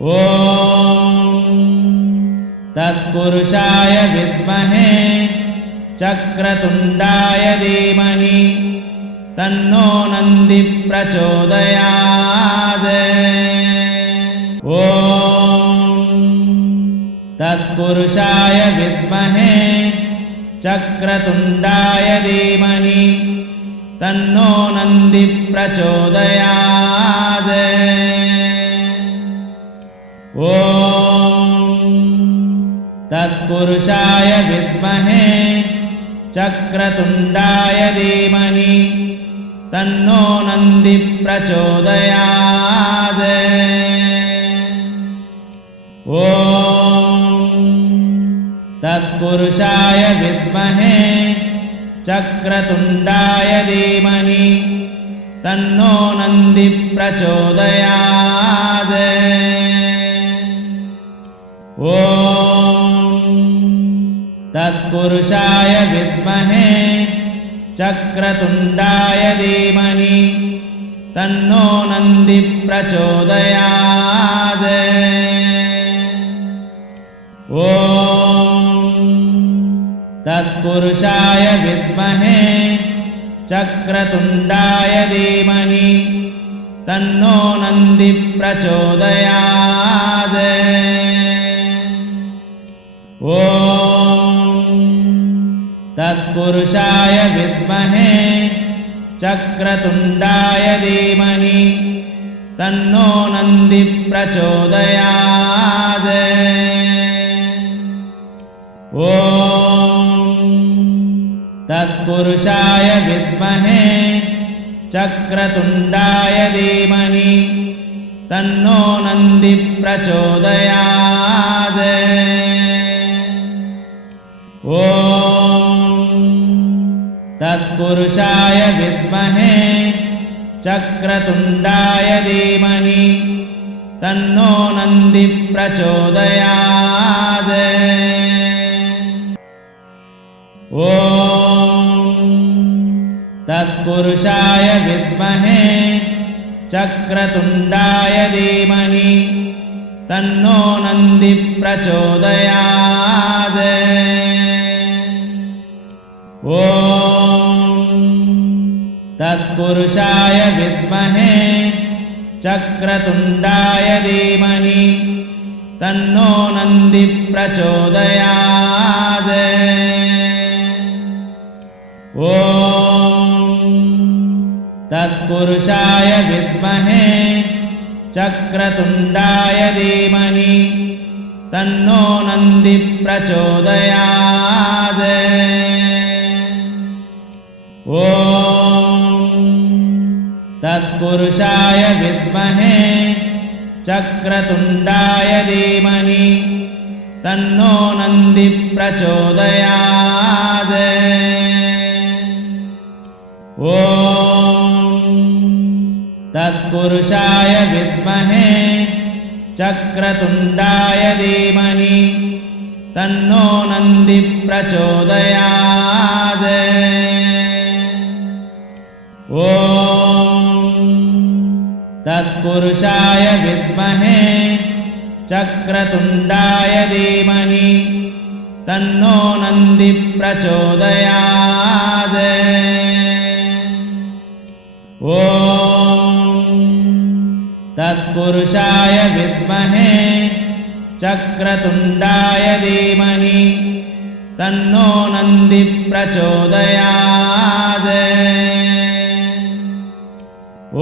ॐ तत्पुरुषाय विद्महे चक्रतुण्डाय धीमहि तन्नो नन्दी प्रचोदयात्। ॐ तत्पुरुषाय विद्महे चक्रतुण्डाय धीमहि तन्नो नन्दी प्रचोदयात्। ॐ तत्पुरुषाय विद्महे चक्रतुण्डाय धीमहि तन्नो नन्दी प्रचोदयात्। ॐ तत्पुरुषाय विद्महे चक्रतुण्डाय धीमहि तन्नो नन्दी प्रचोदयात्। ॐ तत्पुरुषाय विद्महे चक्रतुण्डाय धीमहि तन्नो नन्दी प्रचोदयात्। ॐ तत्पुरुषाय विद्महे चक्रतुण्डाय धीमहि तन्नो नन्दी प्रचोदयात्। ॐ तत्पुरुषाय विद्महे चक्रतुण्डाय धीमहि तन्नो नन्दी प्रचोदयात्। ॐ तत्पुरुषाय विद्महे चक्रतुण्डाय धीमहि तन्नो नन्दी प्रचोदयात्। ॐ तत्पुरुषाय विद्महे चक्रतुण्डाय धीमहि तन्नो नन्दी प्रचोदयात्। ॐ तत्पुरुषाय विद्महे चक्रतुण्डाय धीमहि तन्नो नन्दी प्रचोदयात्। ॐ तत्पुरुषाय विद्महे चक्रतुण्डाय धीमहि तन्नो नन्दी प्रचोदयात्। ॐ तत्पुरुषाय विद्महे चक्रतुण्डाय धीमहि तन्नो नन्दी प्रचोदयात्। ॐ तत्पुरुषाय विद्महे चक्रतुण्डाय धीमहि तन्नो नन्दी प्रचोदयात्। ॐ तत्पुरुषाय विद्महे चक्रतुण्डाय धीमहि तन्नो नन्दी प्रचोदयात्। ॐ तत्पुरुषाय विद्महे चक्रतुण्डाय धीमहि तन्नो नन्दी प्रचोदयात्। ॐ तत्पुरुषाय विद्महे चक्रतुण्डाय धीमहि तन्नो नन्दी प्रचोदयात्।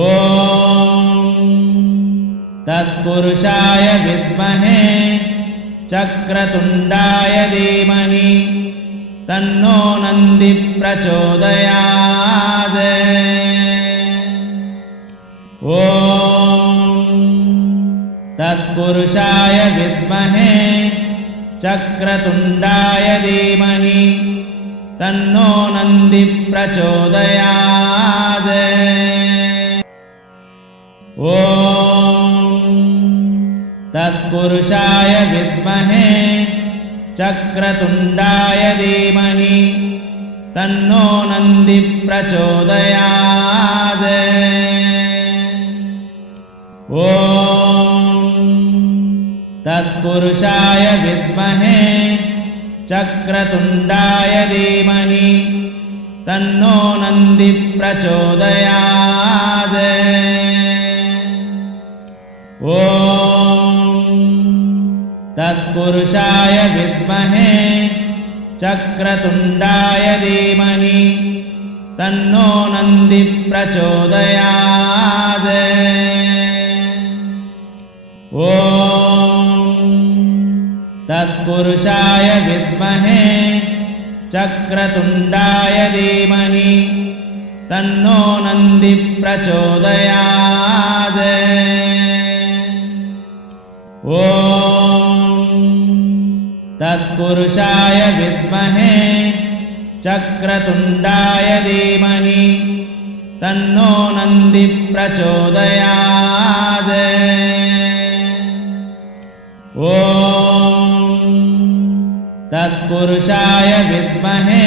ॐ तत्पुरुषाय विद्महे चक्रतुण्डाय धीमहि तन्नो नन्दी प्रचोदयात्। ॐ तत्पुरुषाय विद्महे चक्रतुण्डाय धीमहि तन्नो नन्दी प्रचोदयात्। ॐ तत्पुरुषाय विद्महे चक्रतुण्डाय धीमहि तन्नो नन्दी प्रचोदयात्। ॐ तत्पुरुषाय विद्महे चक्रतुण्डाय धीमहि तन्नो नन्दिः प्रचोदयात्। ॐ तत्पुरुषाय विद्महे चक्रतुण्डाय धीमहि तन्नो नन्दिः प्रचोदयात्। ॐ तत्पुरुषाय विद्महे चक्रतुण्डाय धीमहि तन्नो नन्दिः प्रचोदयात्। ॐ तत्पुरुषाय विद्महे चक्रतुण्डाय धीमहि तन्नो नन्दिः प्रचोदयात्। ॐ तत्पुरुषाय विद्महे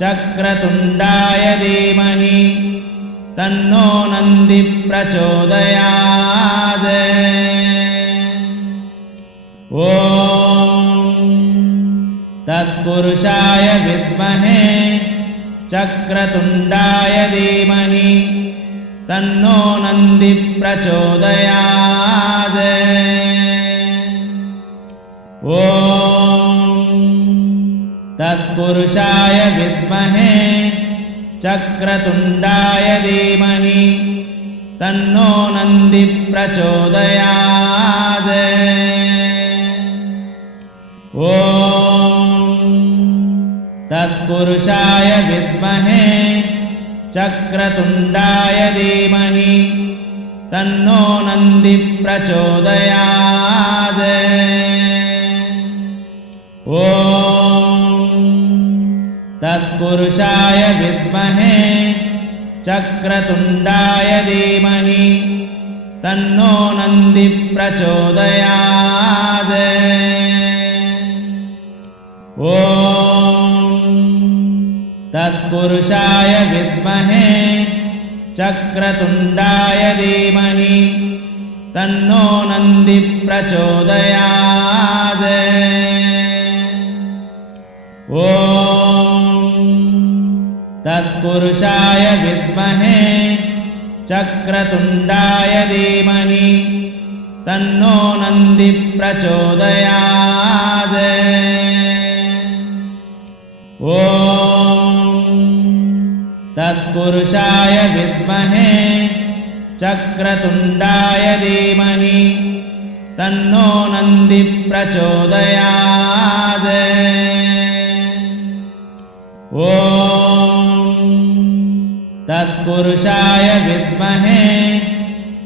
चक्रतुण्डाय धीमहि तन्नो नन्दिः प्रचोदयात्। ॐ तत्पुरुषाय विद्महे चक्रतुण्डाय धीमहि तन्नो नन्दिः प्रचोदयात्। ॐ तत्पुरुषाय विद्महे चक्रतुण्डाय धीमहि तन्नो नन्दिः प्रचोदयात्। ॐ तत्पुरुषाय विद्महे चक्रतुण्डाय धीमहि तन्नो नन्दिः प्रचोदयात्। ॐ तत्पुरुषाय विद्महे चक्रतुण्डाय धीमहि तन्नो नन्दिः प्रचोदयात्। ॐ तत्पुरुषाय विद्महे चक्रतुण्डाय धीमहि तन्नो नन्दिः प्रचोदयात्। ॐ तत्पुरुषाय विद्महे चक्रतुण्डाय धीमहि तन्नो नन्दिः प्रचोदयात्। ॐ तत्पुरुषाय विद्महे चक्रतुण्डाय धीमहि तन्नो नन्दिः प्रचोदयात्। ॐ तत्पुरुषाय विद्महे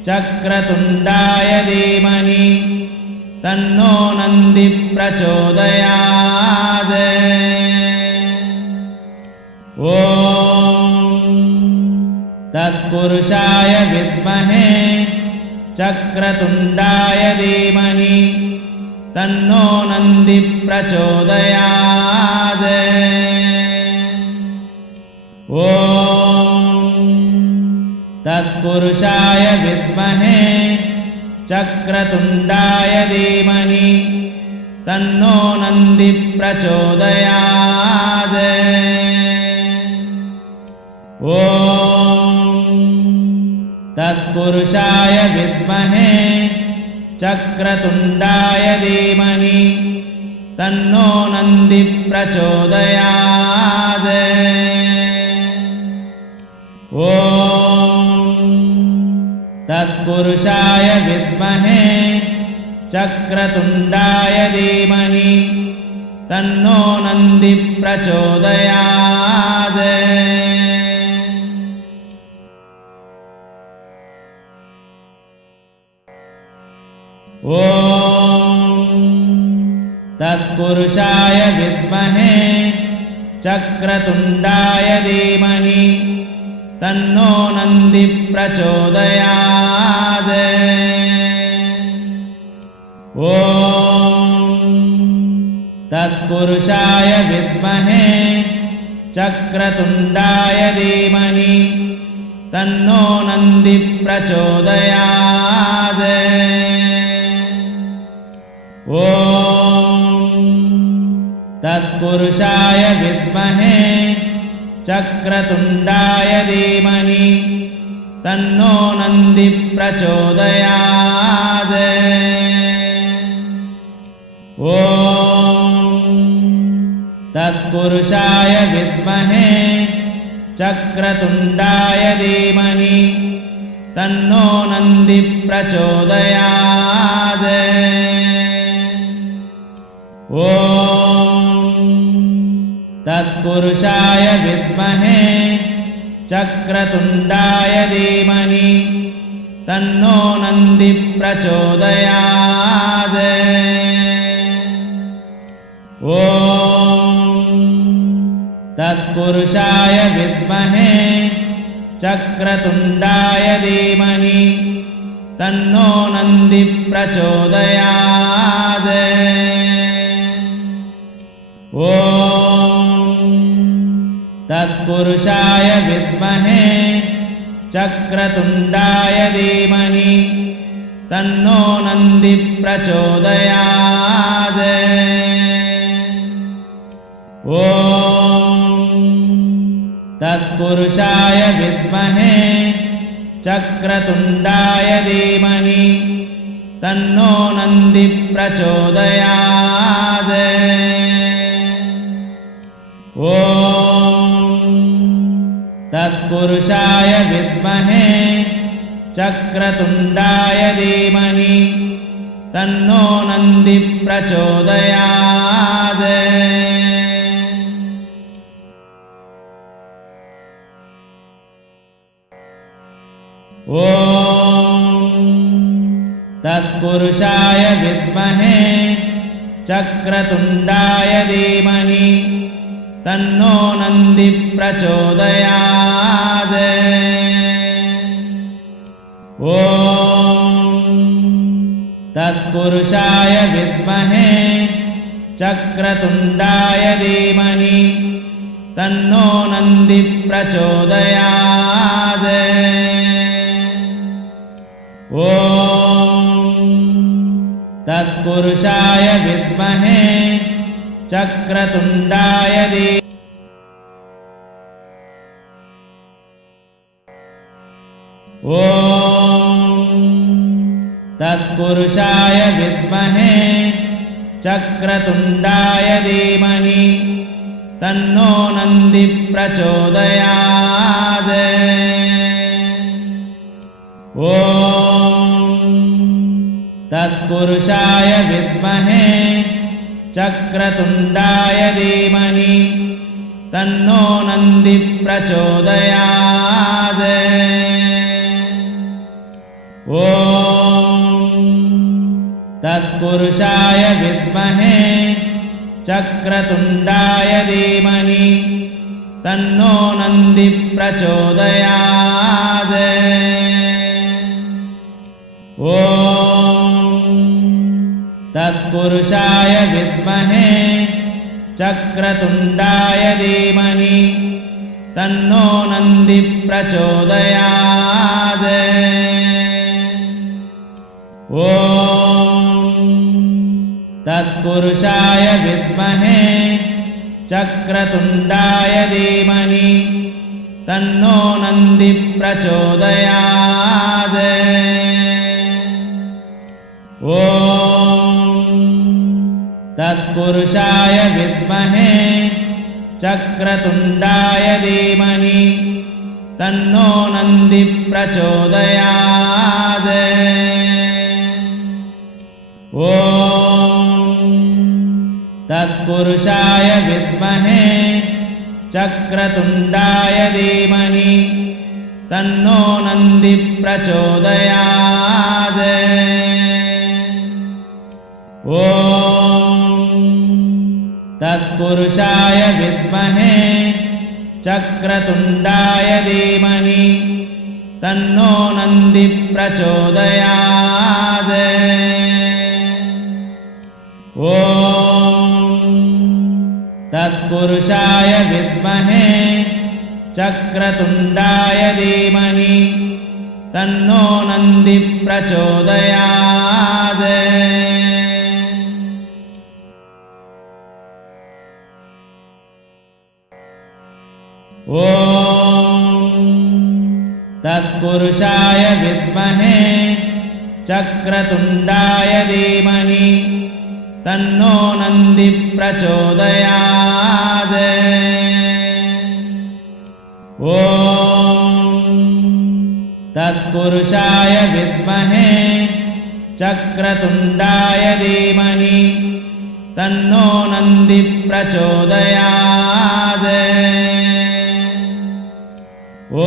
चक्रतुण्डाय धीमहि तन्नो नन्दिः प्रचोदयात्। ॐ तत्पुरुषाय विद्महे चक्रतुण्डाय धीमहि तन्नो नन्दिः प्रचोदयात्। ॐ तत्पुरुषाय विद्महे चक्रतुण्डाय धीमहि तन्नो नन्दिः प्रचोदयात्। ॐ तत्पुरुषाय विद्महे चक्रतुण्डाय धीमहि तन्नो नन्दिः प्रचोदयात्। ॐ तत्पुरुषाय विद्महे चक्रतुण्डाय धीमहि तन्नो नन्दिः प्रचोदयात्। ॐ तत्पुरुषाय विद्महे चक्रतुण्डाय धीमहि तन्नो नन्दिः प्रचोदयात्। ॐ तत्पुरुषाय विद्महे चक्रतुण्डाय धीमहि तन्नो नन्दिः प्रचोदयात्। ॐ ॐ तत्पुरुषाय विद्महे चक्रतुण्डाय धीमहि तन्नो नन्दिः प्रचोदयात्। ॐ तत्पुरुषाय विद्महे चक्रतुण्डाय धीमहि तन्नो नन्दिः प्रचोदयात्। ॐ तत्पुरुषाय विद्महे चक्रतुण्डाय धीमहि तन्नो नन्दिः प्रचोदयात्। ॐ तत्पुरुषाय विद्महे चक्रतुण्डाय धीमहि तन्नो नन्दिः प्रचोदयात्। ॐ तत्पुरुषाय विद्महे चक्रतुण्डाय धीमहि तन्नो नन्दिः प्रचोदयात्। ॐ तत्पुरुषाय विद्महे चक्रतुण्डाय धीमहि तन्नो नन्दिः प्रचोदयात्। ॐ तत्पुरुषाय विद्महे चक्रतुण्डाय धीमहि तन्नो नन्दिः प्रचोदयात्। ॐ तत्पुरुषाय विद्महे चक्रतुण्डाय धीमहि तन्नो नन्दिः प्रचोदयात्। ॐ तत्पुरुषाय विद्महे चक्रतुण्डाय धीमहि तन्नो नन्दिः प्रचोदयात्। ॐ तत्पुरुषाय विद्महे चक्रतुण्डाय धीमहि ॐ तत्पुरुषाय विद्महे चक्रतुण्डाय धीमहि तन्नो नन्दिः प्रचोदयात्। ॐ तत्पुरुषाय विद्महे चक्रतुण्डाय धीमहि तन्नो नन्दिः प्रचोदयात्। ॐ तत्पुरुषाय विद्महे चक्रतुण्डाय धीमहि तन्नो नन्दिः प्रचोदयात्। ॐ तत्पुरुषाय विद्महे चक्रतुण्डाय धीमहि तन्नो नन्दिः प्रचोदयात्। ॐ तत्पुरुषाय विद्महे चक्रतुण्डाय धीमहि तन्नो नन्दिः प्रचोदयात्। ॐ तत्पुरुषाय विद्महे चक्रतुण्डाय धीमहि तन्नो नन्दिः प्रचोदयात्। ॐ तत्पुरुषाय विद्महे चक्रतुण्डाय धीमहि तन्नो नन्दिः प्रचोदयात्। ॐ तत्पुरुषाय विद्महे चक्रतुण्डाय धीमहि तन्नो नन्दिः प्रचोदयात्। ॐ तत्पुरुषाय विद्महे चक्रतुण्डाय धीमहि तन्नो नन्दिः प्रचोदयात्। ॐ तत्पुरुषाय विद्महे चक्रतुण्डाय धीमहि तन्नो नन्दी प्रचोदयात्। ॐ तत्पुरुषाय विद्महे चक्रतुण्डाय धीमहि तन्नो नन्दी प्रचोदयात्। ॐ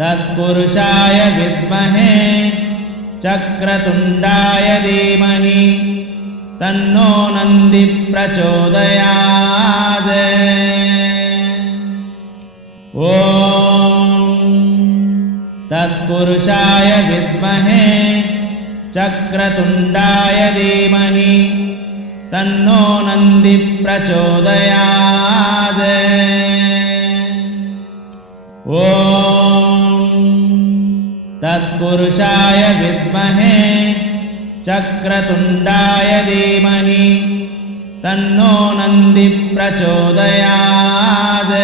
तत्पुरुषाय विद्महे चक्रतुण्डाय धीमहि तन्नो नन्दी प्रचोदयात्। ॐ तत्पुरुषाय विद्महे चक्रतुण्डाय धीमहि तन्नो नन्दी प्रचोदयात्। ॐ तत्पुरुषाय विद्महे चक्रतुण्डाय धीमहि तन्नो नन्दी प्रचोदयात्।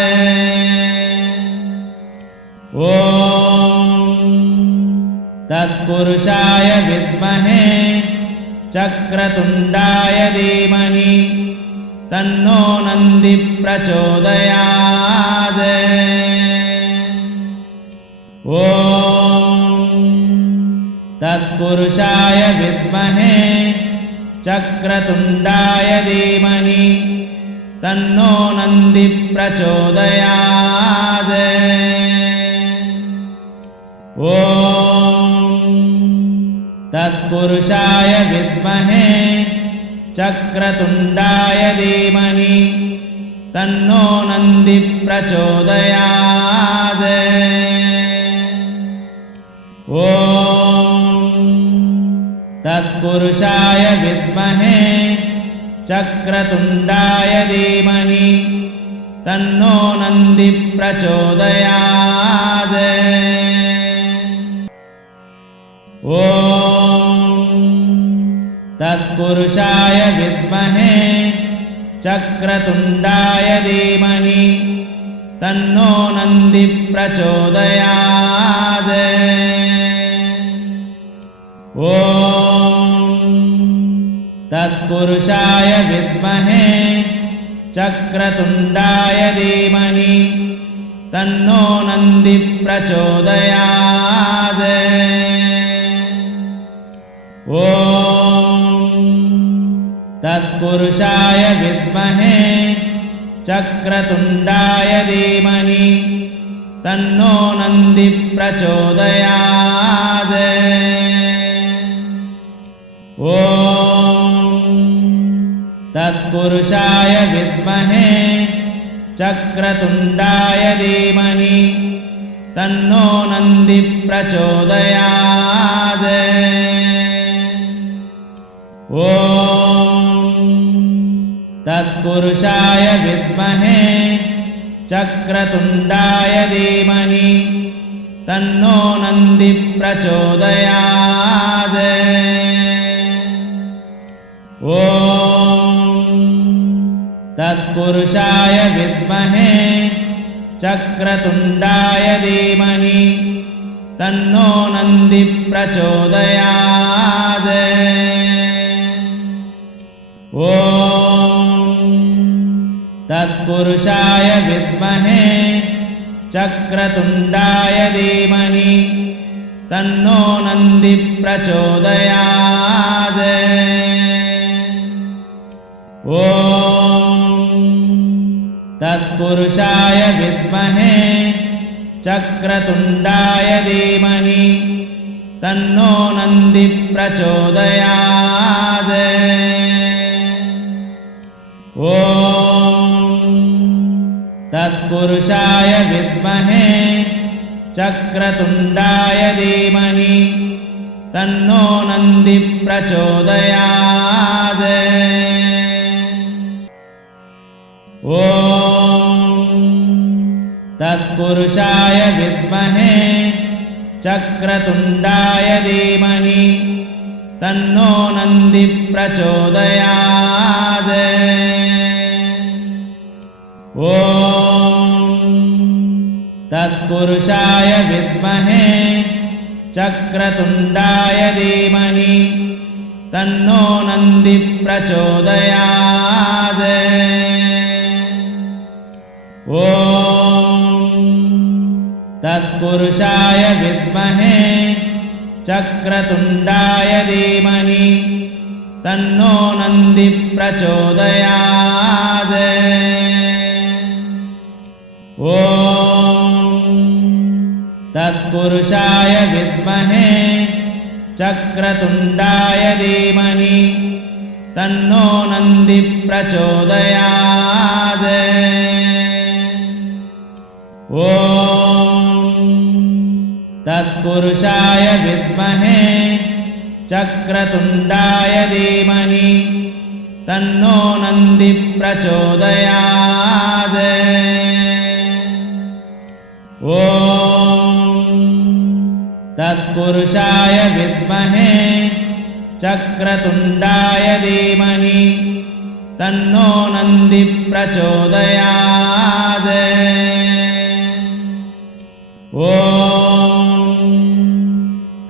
ॐ तत्पुरुषाय विद्महे चक्रतुण्डाय धीमहि तन्नो नन्दी प्रचोदयात्। ॐ तत्पुरुषाय विद्महे चक्रतुण्डाय धीमहि तन्नो नन्दी प्रचोदयात्। ॐ तत्पुरुषाय विद्महे चक्रतुण्डाय धीमहि तन्नो नन्दी प्रचोदयात्। ॐ तत्पुरुषाय विद्महे चक्रतुण्डाय धीमहि तन्नो नन्दी प्रचोदयात्। ॐ तत्पुरुषाय विद्महे चक्रतुण्डाय धीमहि तन्नो नन्दी प्रचोदयात्। ॐ तत्पुरुषाय विद्महे चक्रतुण्डाय धीमहि तन्नो नन्दी प्रचोदयात्। ॐ तत्पुरुषाय विद्महे चक्रतुण्डाय धीमहि तन्नो नन्दी प्रचोदयात्। ॐ तत्पुरुषाय विद्महे चक्रतुण्डाय धीमहि तन्नो नन्दी प्रचोदयात्। ॐ तत्पुरुषाय विद्महे चक्रतुण्डाय धीमहि तन्नो नन्दी प्रचोदयात्। ॐ तत्पुरुषाय विद्महे चक्रतुण्डाय धीमहि तन्नो नन्दी प्रचोदयात्। ॐ तत्पुरुषाय विद्महे चक्रतुण्डाय धीमहि तन्नो नन्दी प्रचोदयात्। ॐ तत्पुरुषाय विद्महे चक्रतुण्डाय धीमहि तन्नो नन्दी प्रचोदयात्। ॐ तत्पुरुषाय विद्महे चक्रतुण्डाय धीमहि तन्नो नन्दी प्रचोदयात्। ॐ तत्पुरुषाय विद्महे चक्रतुण्डाय धीमहि तन्नो नन्दी प्रचोदयात्। ॐ तत्पुरुषाय विद्महे चक्रतुण्डाय धीमहि तन्नो नन्दिः प्रचोदयात्। ॐ तत्पुरुषाय विद्महे चक्रतुण्डाय धीमहि तन्नो नन्दिः प्रचोदयात्। ॐ तत्पुरुषाय विद्महे चक्रतुण्डाय धीमहि तन्नो नन्दिः प्रचोदयात्। ॐ तत्पुरुषाय विद्महे चक्रतुण्डाय धीमहि तन्नो नन्दिः प्रचोदयात्। ॐ तत्पुरुषाय विद्महे चक्रतुण्डाय धीमहि तन्नो नन्दिः प्रचोदयात्। ॐ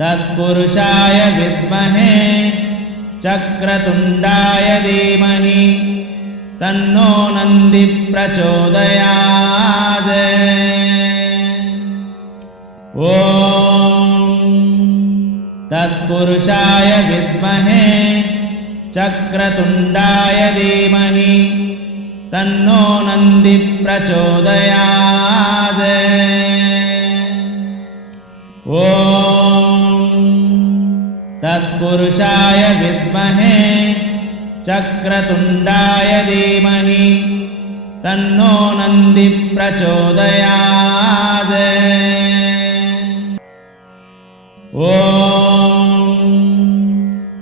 तत्पुरुषाय विद्महे चक्रतुण्डाय धीमहि तन्नो नन्दिः प्रचोदयात्। ॐ तत्पुरुषाय विद्महे चक्रतुण्डाय धीमहि तन्नो नन्दिः प्रचोदयात्। ॐ तत्पुरुषाय विद्महे चक्रतुण्डाय धीमहि तन्नो नन्दिः प्रचोदयात्। ॐ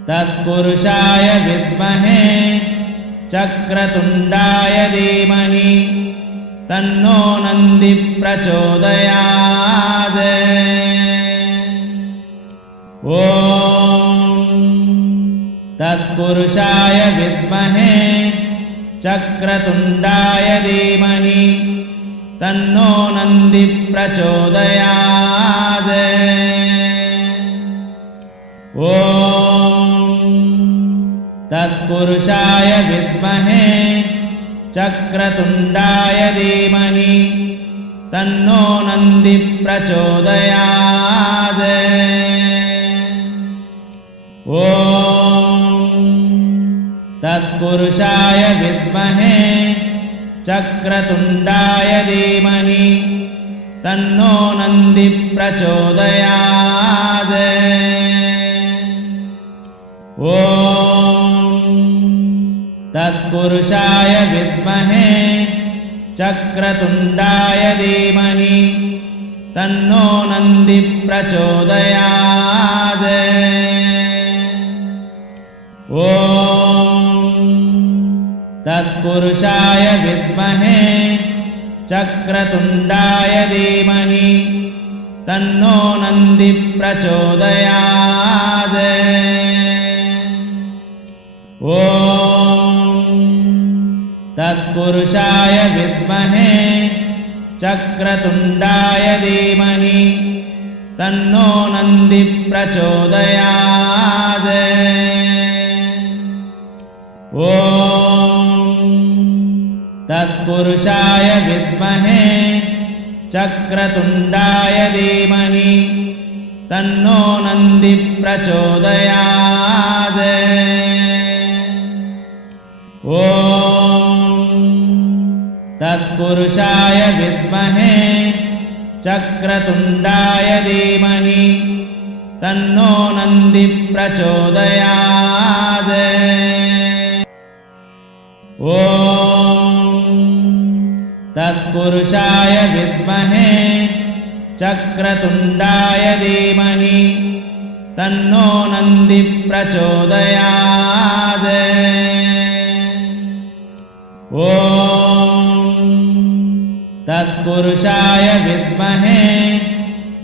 तत्पुरुषाय विद्महे चक्रतुण्डाय धीमहि तन्नो नन्दिः प्रचोदयात्। ॐ तत्पुरुषाय विद्महे चक्रतुण्डाय धीमहि तन्नो नन्दिः प्रचोदयात्। ॐ तत्पुरुषाय विद्महे चक्रतुण्डाय धीमहि तन्नो नन्दिः प्रचोदयात्। ॐ तत्पुरुषाय विद्महे चक्रतुण्डाय धीमहि तन्नो नन्दिः प्रचोदयात्। ॐ तत्पुरुषाय विद्महे चक्रतुण्डाय धीमहि तन्नो नन्दिः प्रचोदयात्। ॐ तत्पुरुषाय विद्महे चक्रतुण्डाय धीमहि तन्नो नन्दिः प्रचोदयात्। ॐ तत्पुरुषाय विद्महे चक्रतुण्डाय धीमहि तन्नो नन्दिः प्रचोदयात्। ॐ तत्पुरुषाय विद्महे चक्रतुण्डाय धीमहि तन्नो नन्दिः प्रचोदयात्। ॐ तत्पुरुषाय विद्महे चक्रतुण्डाय धीमहि तन्नो नन्दिः प्रचोदयात्। ॐ तत्पुरुषाय विद्महे चक्रतुण्डाय धीमहि तन्नो नन्दिः प्रचोदयात्। ॐ तत्पुरुषाय विद्महे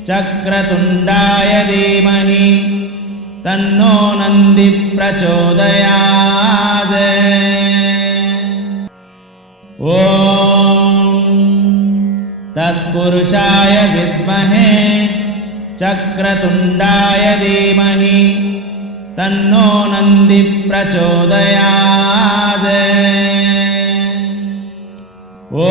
चक्रतुण्डाय धीमहि तन्नो नन्दिः प्रचोदयात्। ॐ तत्पुरुषाय विद्महे चक्रतुण्डाय धीमहि तन्नो नन्दिः प्रचोदयात्। ॐ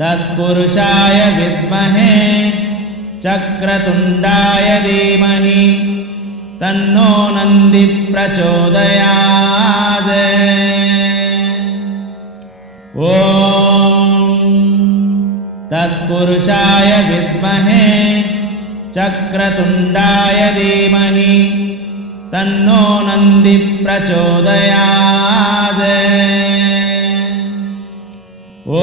तत्पुरुषाय विद्महे चक्रतुण्डाय धीमहि तन्नो नन्दिः प्रचोदयात्। ॐ तत्पुरुषाय विद्महे चक्रतुण्डाय धीमहि तन्नो नन्दिः प्रचोदयात्। ॐ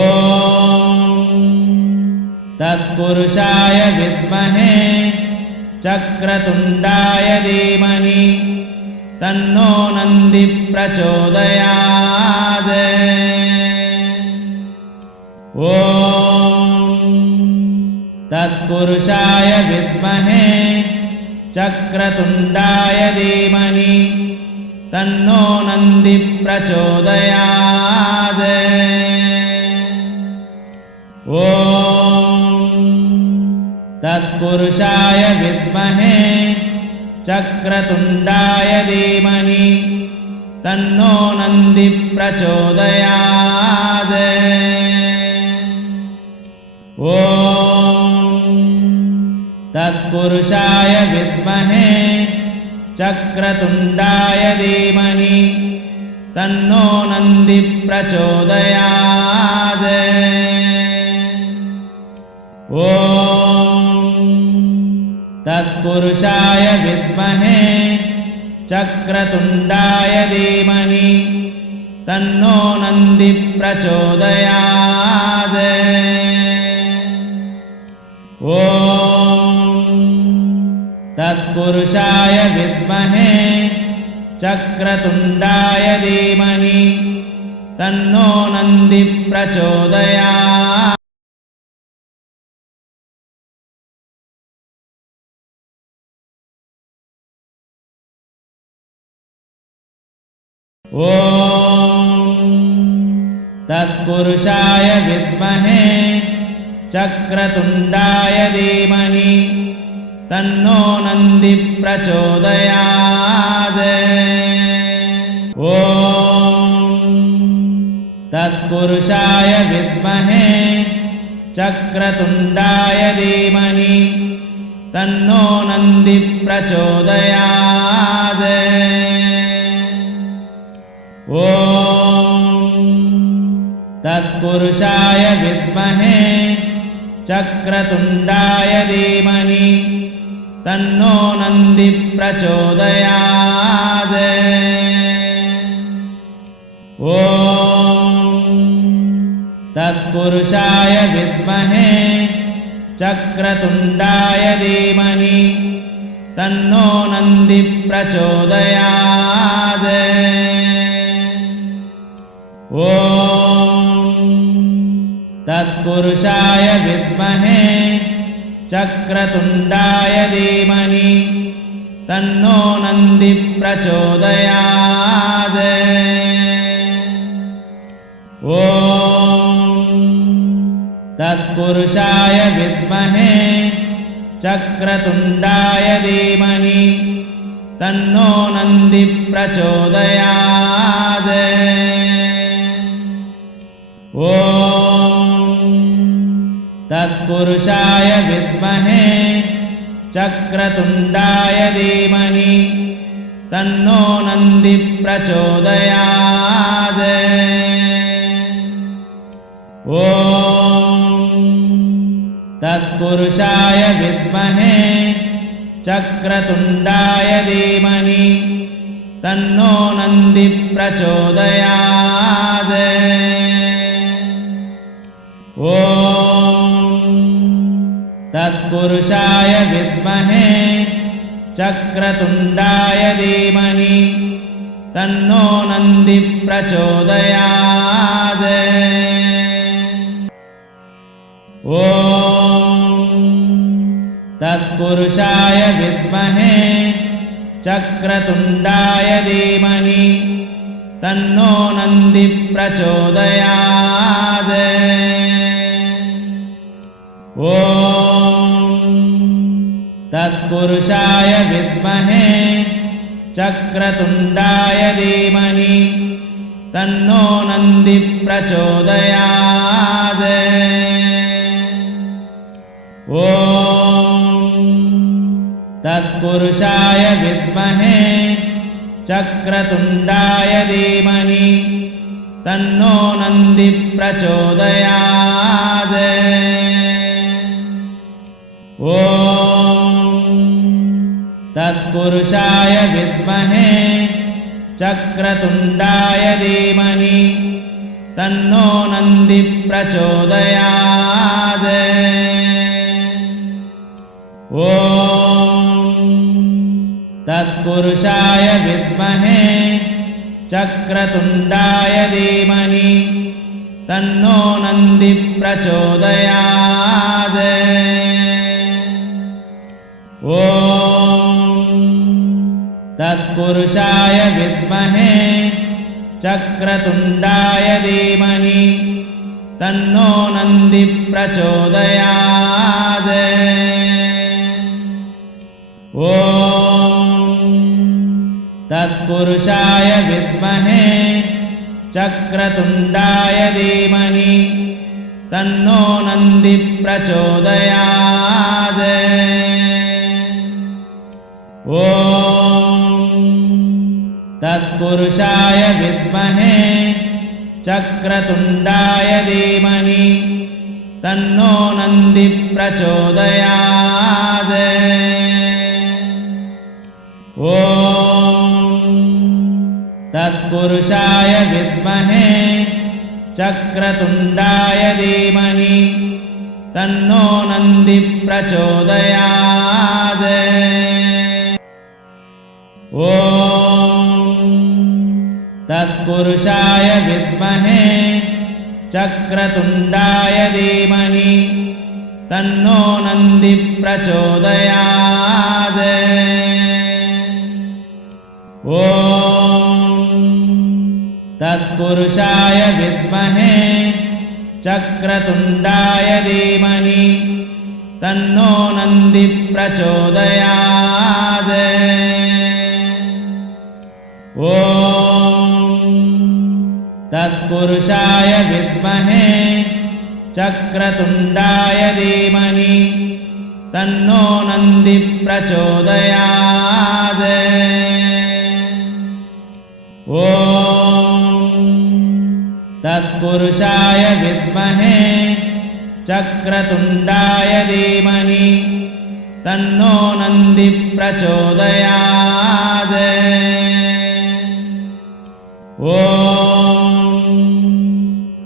तत्पुरुषाय विद्महे चक्रतुण्डाय धीमहि तन्नो नन्दिः प्रचोदयात्। ॐ तत्पुरुषाय विद्महे चक्रतुण्डाय धीमहि तन्नो नन्दिः प्रचोदयात्। ॐ तत्पुरुषाय विद्महे चक्रतुण्डाय धीमहि तन्नो नन्दिः प्रचोदयात्। ॐ तत्पुरुषाय विद्महे चक्रतुण्डाय धीमहि तन्नो नन्दिः प्रचोदयात्। ॐ तत्पुरुषाय विद्महे चक्रतुण्डाय धीमहि तन्नो नन्दिः प्रचोदयात्। ॐ तत्पुरुषाय विद्महे चक्रतुण्डाय धीमहि तन्नो नन्दिः प्रचोदयात्। ॐ तत्पुरुषाय विद्महे चक्रतुण्डाय धीमहि तन्नो नन्दिः प्रचोदयात्। ॐ तत्पुरुषाय विद्महे चक्रतुण्डाय धीमहि तन्नो नन्दिः प्रचोदयात्। ॐ तत्पुरुषाय विद्महे चक्रतुण्डाय धीमहि तन्नो नन्दिः प्रचोदयात्। ॐ तत्पुरुषाय विद्महे चक्रतुण्डाय धीमहि तन्नो नन्दिः प्रचोदयात्। ॐ तत्पुरुषाय विद्महे चक्रतुण्डाय धीमहि तन्नो नन्दिः प्रचोदयात्। ॐ तत्पुरुषाय विद्महे चक्रतुण्डाय धीमहि तन्नो नन्दिः प्रचोदयात्। ॐ तत्पुरुषाय विद्महे चक्रतुण्डाय धीमहि तन्नो नन्दिः प्रचोदयात्। ॐ तत्पुरुषाय विद्महे चक्रतुण्डाय धीमहि तन्नो नन्दिः प्रचोदयात्। ॐ तत्पुरुषाय विद्महे चक्रतुण्डाय धीमहि तन्नो नन्दिः प्रचोदयात्। ॐ तत्पुरुषाय विद्महे चक्रतुण्डाय धीमहि तन्नो नन्दिः प्रचोदयात्। ॐ तत्पुरुषाय विद्महे चक्रतुण्डाय धीमहि तन्नो नन्दिः प्रचोदयात्। ॐ तत्पुरुषाय विद्महे चक्रतुण्डाय धीमहि तन्नो नन्दिः प्रचोदयात्। ॐ तत्पुरुषाय विद्महे चक्रतुण्डाय धीमहि तन्नो नन्दिः प्रचोदयात्। ॐ तत्पुरुषाय विद्महे चक्रतुण्डाय धीमहि तन्नो नन्दिः प्रचोदयात्। ॐ तत्पुरुषाय विद्महे चक्रतुण्डाय धीमहि तन्नो नन्दिः प्रचोदयात्। ॐ तत्पुरुषाय विद्महे चक्रतुण्डाय धीमहि तन्नो नन्दिः प्रचोदयात्। ॐ तत्पुरुषाय विद्महे चक्रतुण्डाय धीमहि तन्नो नन्दिः प्रचोदयात्। ॐ तत्पुरुषाय विद्महे चक्रतुण्डाय धीमहि तन्नो नन्दिः प्रचोदयात्। ॐ तत्पुरुषाय विद्महे चक्रतुण्डाय धीमहि तन्नो नन्दिः प्रचोदयात्। ॐ तत्पुरुषाय विद्महे चक्रतुण्डाय धीमहि तन्नो नन्दिः प्रचोदयात्। ॐ तत्पुरुषाय विद्महे चक्रतुण्डाय धीमहि तन्नो नन्दिः प्रचोदयात्। ॐ तत्पुरुषाय विद्महे चक्रतुण्डाय धीमहि तन्नो नन्दिः प्रचोदयात्। ॐ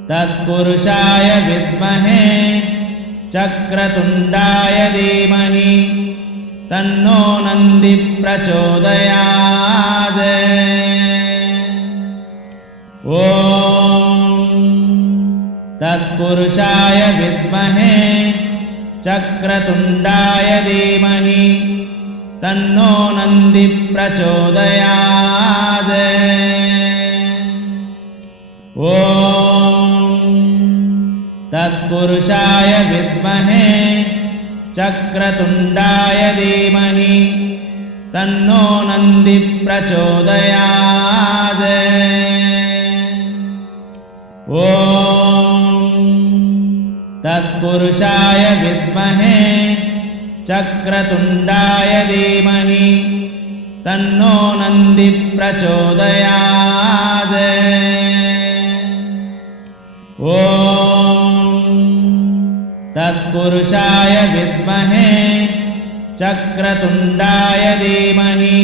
तत्पुरुषाय विद्महे चक्रतुण्डाय धीमहि तन्नो नन्दिः प्रचोदयात्। ॐ तत्पुरुषाय विद्महे चक्रतुण्डाय धीमहि तन्नो नन्दिः प्रचोदयात्। ॐ तत्पुरुषाय विद्महे चक्रतुण्डाय धीमहि तन्नो नन्दिः प्रचोदयात्। ॐ तत्पुरुषाय विद्महे चक्रतुण्डाय धीमहि तन्नो नन्दिः प्रचोदयात्। ॐ तत्पुरुषाय विद्महे चक्रतुण्डाय धीमहि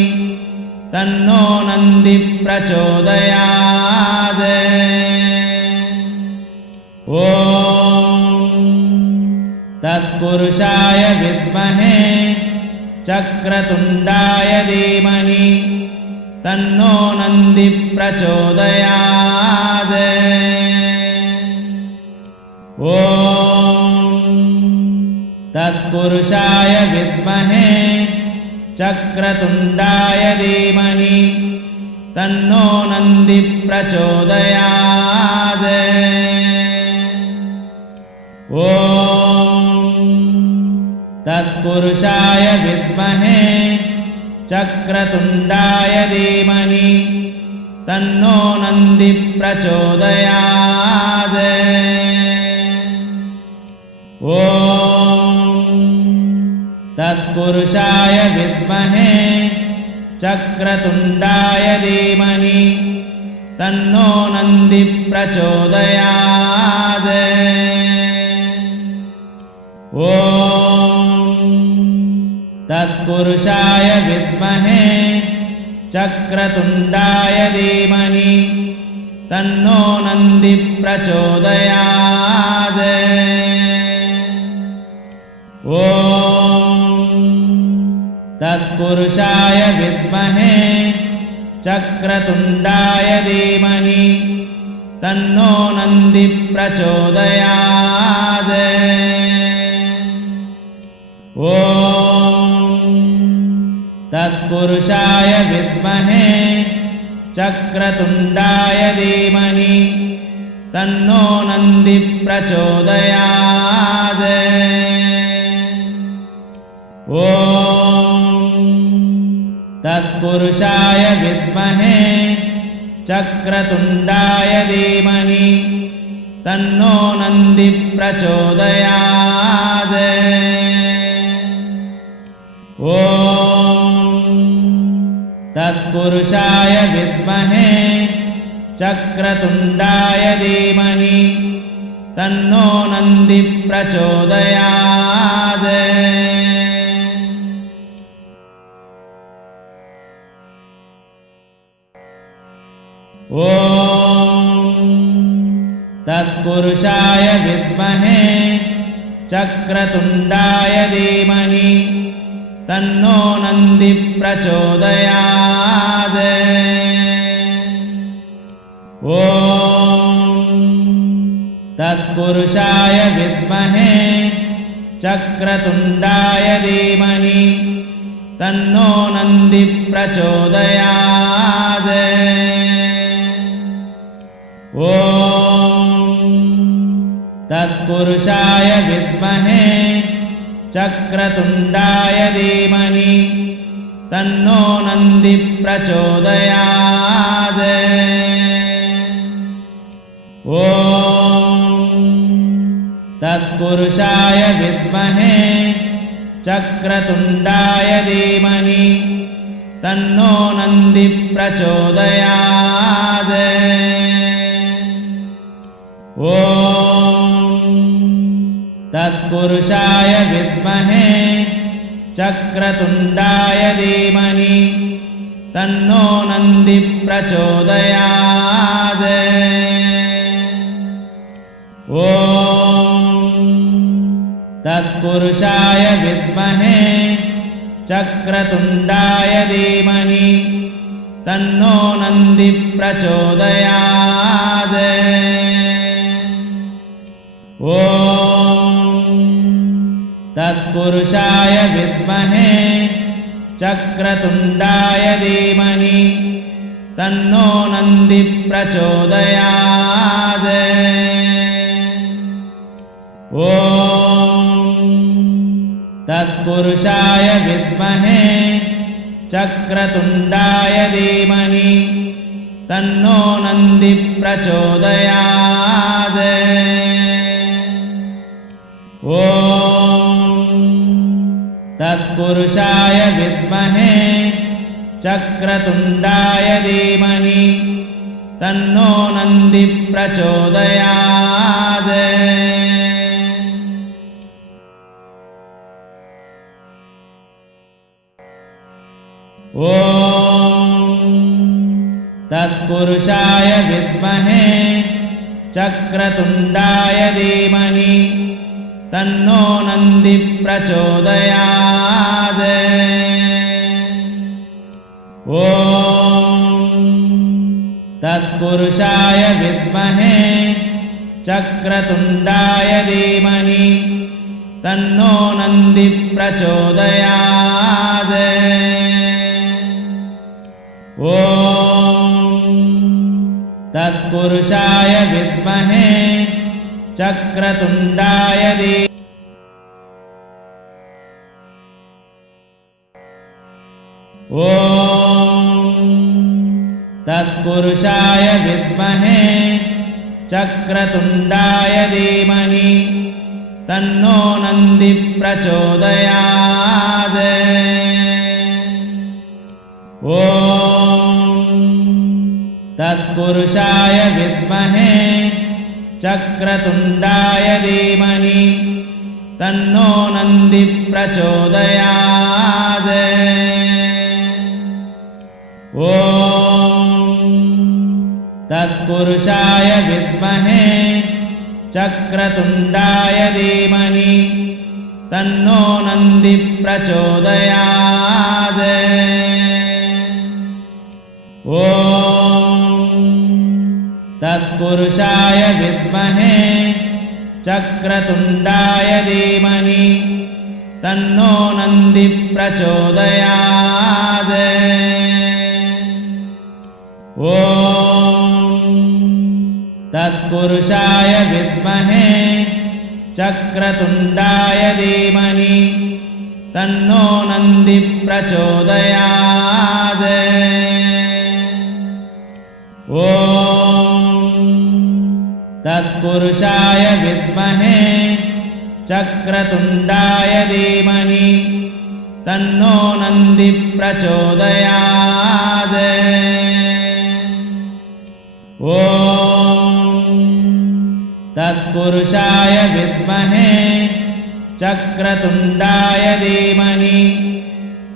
तन्नो नन्दिः प्रचोदयात्। ॐ तत्पुरुषाय विद्महे चक्रतुण्डाय धीमहि तन्नो नन्दिः प्रचोदयात्। ॐ तत्पुरुषाय विद्महे चक्रतुण्डाय धीमहि तन्नो नन्दिः प्रचोदयात्। ॐ तत्पुरुषाय विद्महे चक्रतुण्डाय धीमहि तन्नो नन्दिः प्रचोदयात्। ॐ तत्पुरुषाय विद्महे चक्रतुण्डाय धीमहि तन्नो नन्दिः प्रचोदयात्। ॐ तत्पुरुषाय विद्महे चक्रतुण्डाय धीमहि तन्नो नन्दिः प्रचोदयात्। ॐ तत्पुरुषाय विद्महे चक्रतुण्डाय धीमहि तन्नो नन्दिः प्रचोदयात्। ॐ तत्पुरुषाय विद्महे चक्रतुण्डाय धीमहि तन्नो नन्दिः प्रचोदयात्। ॐ तत्पुरुषाय विद्महे चक्रतुण्डाय धीमहि तन्नो नन्दिः प्रचोदयात्। ॐ तत्पुरुषाय विद्महे चक्रतुण्डाय धीमहि तन्नो नन्दिः प्रचोदयात्। ॐ तत्पुरुषाय विद्महे चक्रतुण्डाय धीमहि तन्नो नन्दिः प्रचोदयात्। ॐ तत्पुरुषाय विद्महे चक्रतुण्डाय धीमहि तन्नो नन्दिः प्रचोदयात्। ॐ तत्पुरुषाय विद्महे चक्रतुण्डाय धीमहि तन्नो नन्दिः प्रचोदयात्। ॐ तत्पुरुषाय विद्महे चक्रतुण्डाय धीमहि तन्नो नन्दिः प्रचोदयात्। ॐ तत्पुरुषाय विद्महे चक्रतुण्डाय धीमहि तन्नो नन्दिः प्रचोदयात्। ॐ तत्पुरुषाय विद्महे चक्रतुण्डाय धीमहि तन्नो नन्दिः प्रचोदयात्। ॐ तत्पुरुषाय विद्महे चक्रतुण्डाय धीमहि तन्नो नन्दिः प्रचोदयात्। ॐ तत्पुरुषाय विद्महे चक्रतुण्डाय धीमहि तन्नो नन्दिः प्रचोदयात्। ॐ तत्पुरुषाय विद्महे चक्रतुण्डाय धीमहि तन्नो नन्दिः प्रचोदयात्। ॐ तत्पुरुषाय विद्महे चक्रतुण्डाय धीमहि तन्नो नन्दिः प्रचोदयात्। ॐ तत्पुरुषाय विद्महे चक्रतुण्डाय धीमहि तन्नो नन्दिः प्रचोदयात्। ॐ तत्पुरुषाय विद्महे चक्रतुण्डाय ॐ तत्पुरुषाय विद्महे चक्रतुण्डाय धीमहि तन्नो नन्दिः प्रचोदयात्। ॐ तत्पुरुषाय विद्महे चक्रतुण्डाय धीमहि तन्नो नन्दिः प्रचोदयात्। ॐ तत्पुरुषाय विद्महे चक्रतुण्डाय धीमहि तन्नो नन्दिः प्रचोदयात्। ॐ तत्पुरुषाय विद्महे चक्रतुण्डाय धीमहि तन्नो नन्दिः प्रचोदयात्। ॐ तत्पुरुषाय विद्महे चक्रतुण्डाय धीमहि तन्नो नन्दिः प्रचोदयात्। ॐ तत्पुरुषाय विद्महे चक्रतुण्डाय धीमहि तन्नो नन्दिः प्रचोदयात्। ॐ तत्पुरुषाय विद्महे चक्रतुण्डाय धीमहि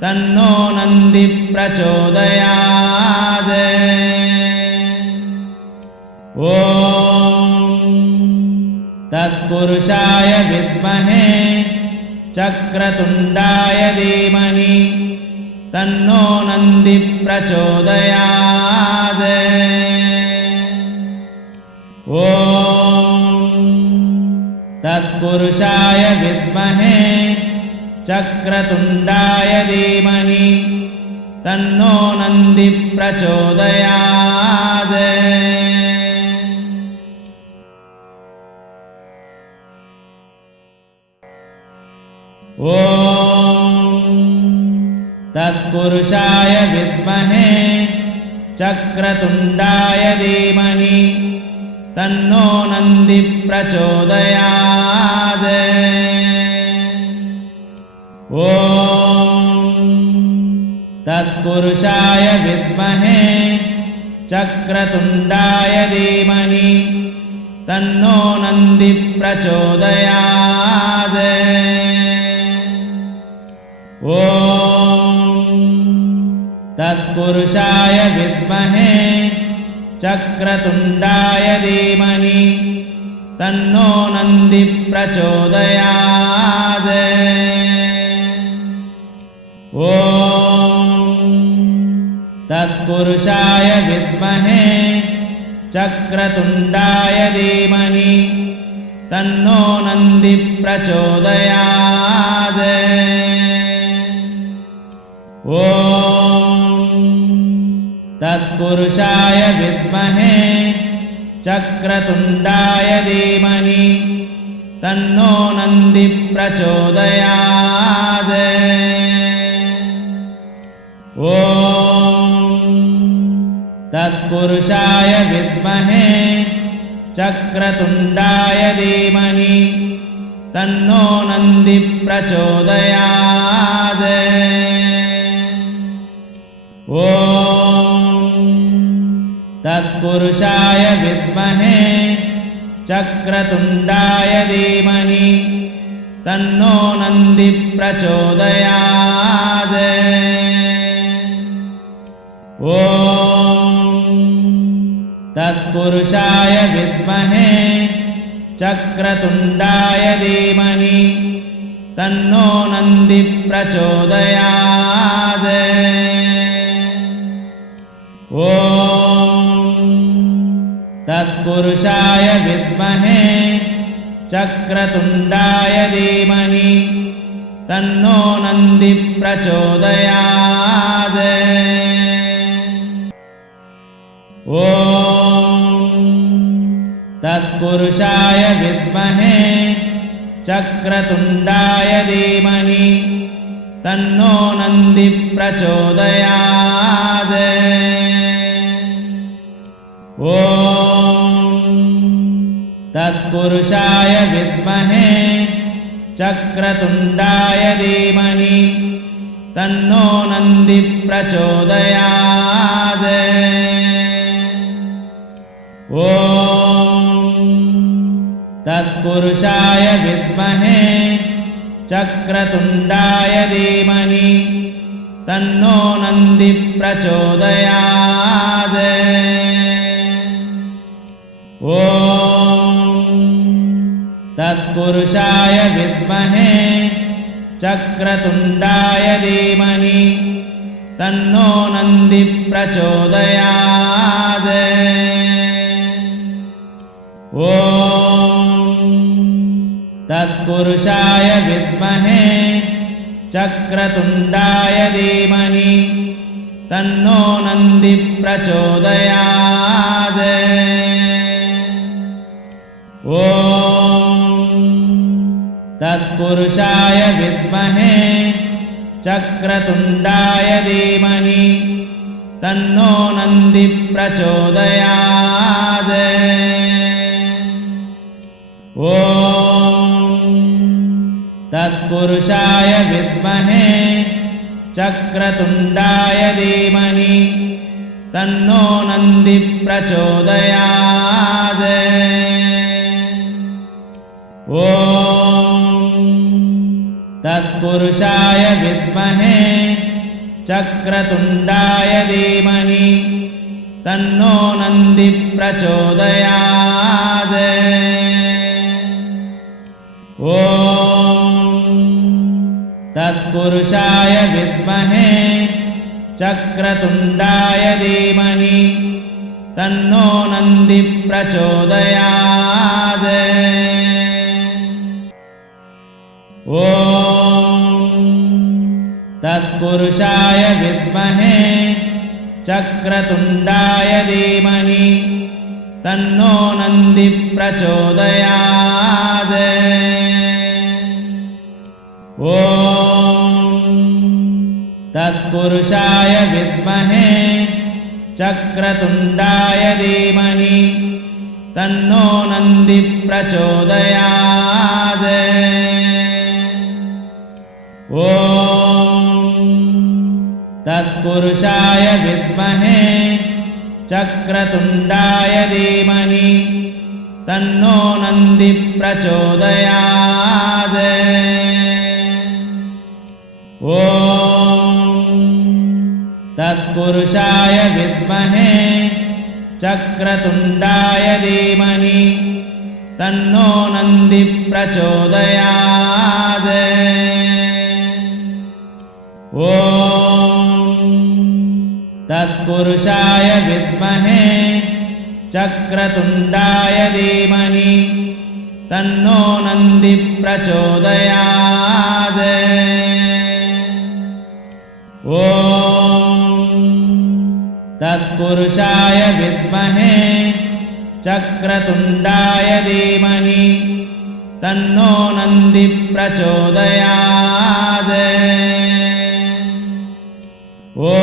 तन्नो नन्दिः प्रचोदयात्। ॐ तत्पुरुषाय विद्महे चक्रतुण्डाय धीमहि तन्नो नन्दिः प्रचोदयात्। ॐ तत्पुरुषाय विद्महे चक्रतुण्डाय धीमहि तन्नो नन्दिः प्रचोदयात्। ॐ तत्पुरुषाय विद्महे चक्रतुण्डाय धीमहि तन्नो नन्दिः प्रचोदयात्। ॐ तत्पुरुषाय विद्महे चक्रतुण्डाय धीमहि तन्नो नन्दिः प्रचोदयात्। ॐ तत्पुरुषाय विद्महे चक्रतुण्डाय धीमहि तन्नो नन्दिः प्रचोदयात्। ॐ तत्पुरुषाय विद्महे चक्रतुण्डाय धीमहि तन्नो नन्दिः प्रचोदयात्। ॐ तत्पुरुषाय विद्महे चक्रतुण्डाय धीमहि तन्नो नन्दिः प्रचोदयात्। ॐ तत्पुरुषाय विद्महे चक्रतुण्डाय धीमहि तन्नो नन्दिः प्रचोदयात्। ॐ तत्पुरुषाय विद्महे चक्रतुण्डाय धीमहि तन्नो नन्दिः प्रचोदयात्। ॐ तत्पुरुषाय विद्महे चक्रतुण्डाय धीमहि तन्नो नन्दिः प्रचोदयात्। ॐ तत्पुरुषाय विद्महे चक्रतुण्डाय धीमहि तन्नो नन्दिः प्रचोदयात्। ॐ तत्पुरुषाय विद्महे चक्रतुण्डाय धीमहि तन्नो नन्दी प्रचोदयात्। ॐ तत्पुरुषाय विद्महे चक्रतुण्डाय धीमहि तन्नो नन्दी प्रचोदयात्। ॐ तत्पुरुषाय विद्महे चक्रतुण्डाय धीमहि तन्नो नन्दी प्रचोदयात्। ॐ तत्पुरुषाय विद्महे चक्रतुण्डाय धीमहि तन्नो नन्दी प्रचोदयात्। ॐ तत्पुरुषाय विद्महे चक्रतुण्डाय धीमहि तन्नो नन्दी प्रचोदयात्। ॐ तत्पुरुषाय विद्महे चक्रतुण्डाय धीमहि तन्नो नन्दी प्रचोदयात्। ॐ तत्पुरुषाय विद्महे चक्रतुण्डाय धीमहि तन्नो नन्दी प्रचोदयात्। ॐ तत्पुरुषाय विद्महे चक्रतुण्डाय धीमहि तन्नो नन्दी प्रचोदयात्। ॐ तत्पुरुषाय विद्महे चक्रतुण्डाय धीमहि तन्नो नन्दी प्रचोदयात्। ॐ तत्पुरुषाय विद्महे चक्रतुण्डाय धीमहि तन्नो नन्दी प्रचोदयात्। ॐ तत्पुरुषाय विद्महे चक्रतुण्डाय धीमहि तन्नो नन्दी प्रचोदयात्। ॐ तत्पुरुषाय विद्महे चक्रतुण्डाय धीमहि तन्नो नन्दी प्रचोदयात्। ॐ तत्पुरुषाय विद्महे चक्रतुण्डाय धीमहि तन्नो नन्दी प्रचोदयात्। ॐ तत्पुरुषाय विद्महे चक्रतुण्डाय धीमहि तन्नो नन्दी प्रचोदयात्। ॐ तत्पुरुषाय विद्महे चक्रतुण्डाय धीमहि तन्नो नन्दी प्रचोदयात्। ॐ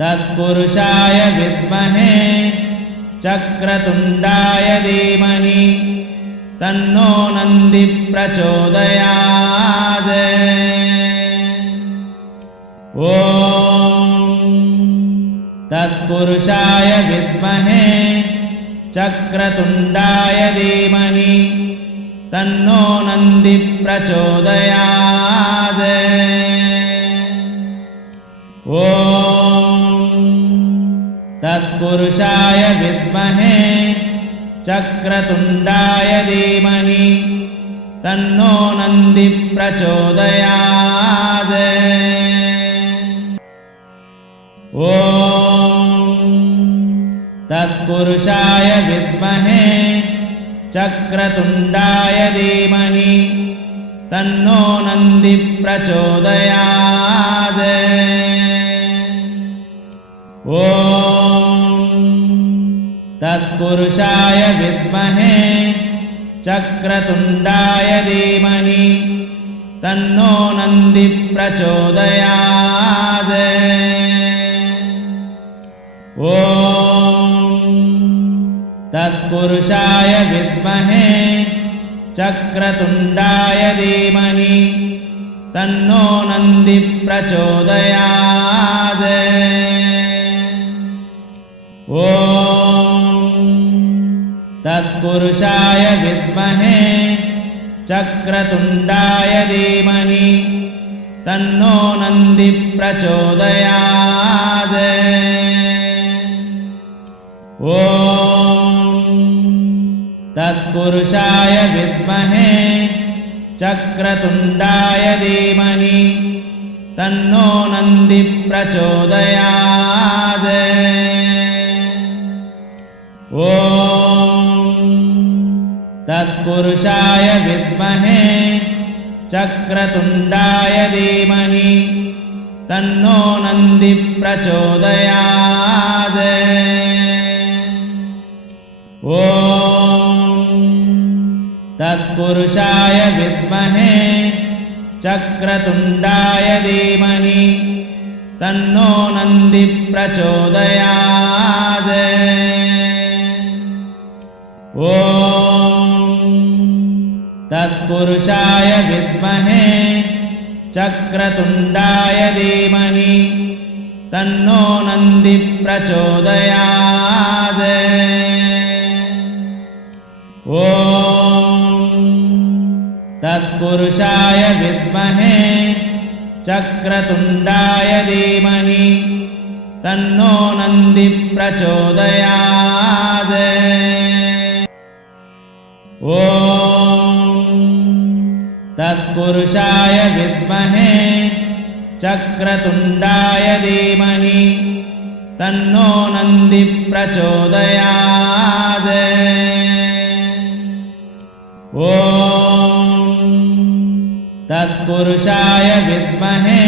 तत्पुरुषाय विद्महे चक्रतुण्डाय धीमहि तन्नो नन्दी प्रचोदयात्। ॐ तत्पुरुषाय विद्महे चक्रतुण्डाय धीमहि तन्नो नन्दी प्रचोदयात्। ॐ तत्पुरुषाय विद्महे चक्रतुण्डाय धीमहि तन्नो नन्दी प्रचोदयात्। ॐ तत्पुरुषाय विद्महे चक्रतुण्डाय धीमहि तन्नो नन्दी प्रचोदयात्। ॐ तत्पुरुषाय विद्महे चक्रतुण्डाय धीमहि तन्नो नन्दी प्रचोदयात्। ॐ तत्पुरुषाय विद्महे चक्रतुण्डाय धीमहि तन्नो नन्दी प्रचोदयात्। ॐ तत्पुरुषाय विद्महे चक्रतुण्डाय धीमहि तन्नो नन्दी प्रचोदयात्। ॐ तत्पुरुषाय विद्महे चक्रतुण्डाय धीमहि तन्नो नन्दी प्रचोदयात्। ॐ तत्पुरुषाय विद्महे चक्रतुण्डाय धीमहि तन्नो नन्दी प्रचोदयात्। ॐ तत्पुरुषाय विद्महे चक्रतुण्डाय धीमहि तन्नो नन्दी प्रचोदयात्। ॐ तत्पुरुषाय विद्महे चक्रतुण्डाय धीमहि तन्नो नन्दी प्रचोदयात्। ॐ तत्पुरुषाय विद्महे चक्रतुण्डाय धीमहि तन्नो नन्दी प्रचोदयात्। ॐ तत्पुरुषाय विद्महे चक्रतुण्डाय धीमहि तन्नो नन्दी प्रचोदयात्। ॐ तत्पुरुषाय विद्महे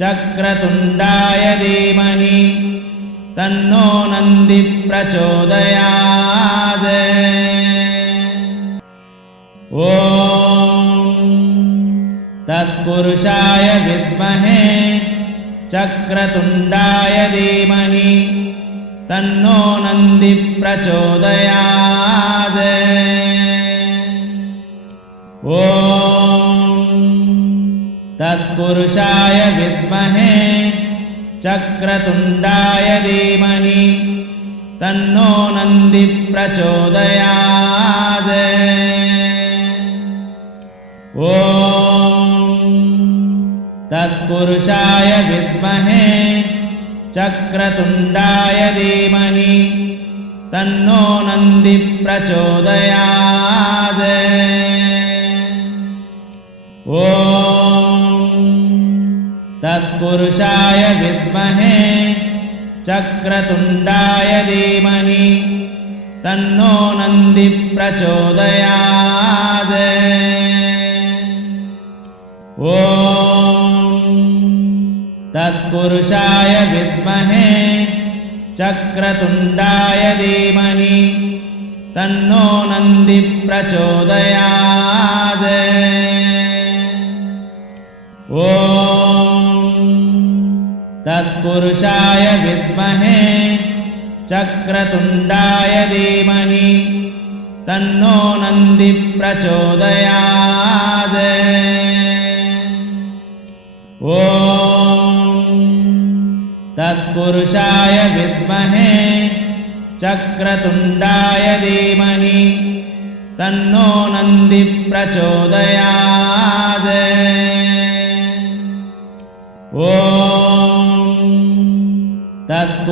चक्रतुण्डाय धीमहि तन्नो नन्दी प्रचोदयात्। ॐ तत्पुरुषाय विद्महे चक्रतुण्डाय धीमहि तन्नो नन्दी प्रचोदयात्। ॐ तत्पुरुषाय विद्महे चक्रतुण्डाय धीमहि तन्नो नन्दी प्रचोदयात्। ॐ तत्पुरुषाय विद्महे चक्रतुण्डाय धीमहि तन्नो नन्दी प्रचोदयात्। ॐ तत्पुरुषाय विद्महे चक्रतुण्डाय धीमहि तन्नो नन्दी प्रचोदयात्। ॐ तत्पुरुषाय विद्महे चक्रतुण्डाय धीमहि तन्नो नन्दी प्रचोदयात्। ॐ तत्पुरुषाय विद्महे चक्रतुण्डाय धीमहि तन्नो नन्दी प्रचोदयात्। ॐ तत्पुरुषाय विद्महे चक्रतुण्डाय धीमहि तन्नो नन्दी प्रचोदयात्। ॐ